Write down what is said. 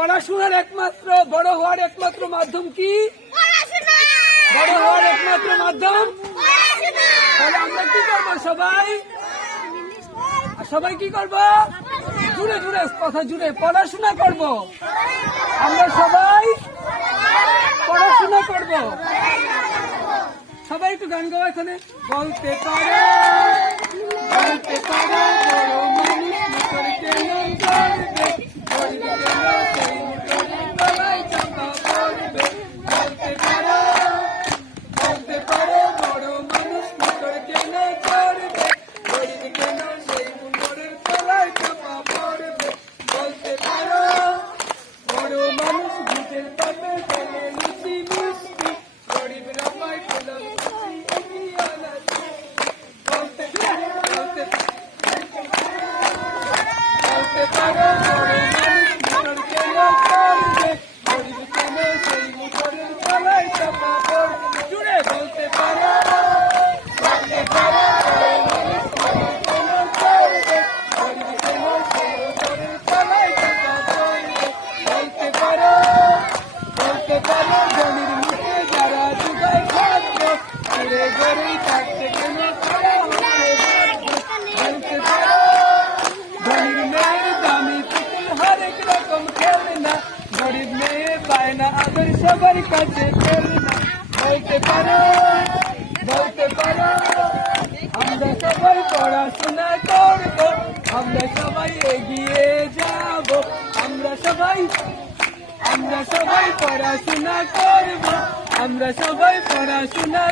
পড়াশোনার একমাত্র বড় হওয়ার একমাত্র মাধ্যম কি? বড় হওয়ার একমাত্র মাধ্যম। তাহলে আমরা কি করবো? সবাই কি করবো? জুড়ে জুড়ে কথা জুড়ে পড়াশোনা করব। আমরা সবাই পড়াশোনা করব। সবাই একটু গান গাওয়া এখানে। বলতে পারো বলতে পারো বড় মানুষ মোটর কেন করবে, করবে কেন সেই মোটরের তলায় চাপা পড়বে। বলতে পারো বড় মানুষ মোটর কেন করবে, করবে কেন সেই মোটরের তলায় চাপা পড়বে। বলতে পারো বড় মানুষ ভূতের পাতে চলে লুচি মিষ্টি, গরিবরা পায় খোলা গরিব মেয়ে পায় না আদর সবার কাছে খেলনা। বলতে পারো আমরা সবাই পড়াশোনা করব, আমরা সবাই এগিয়ে যাব, আমরা সবাই পড়াশোনা করব, আমরা সবাই পড়াশোনা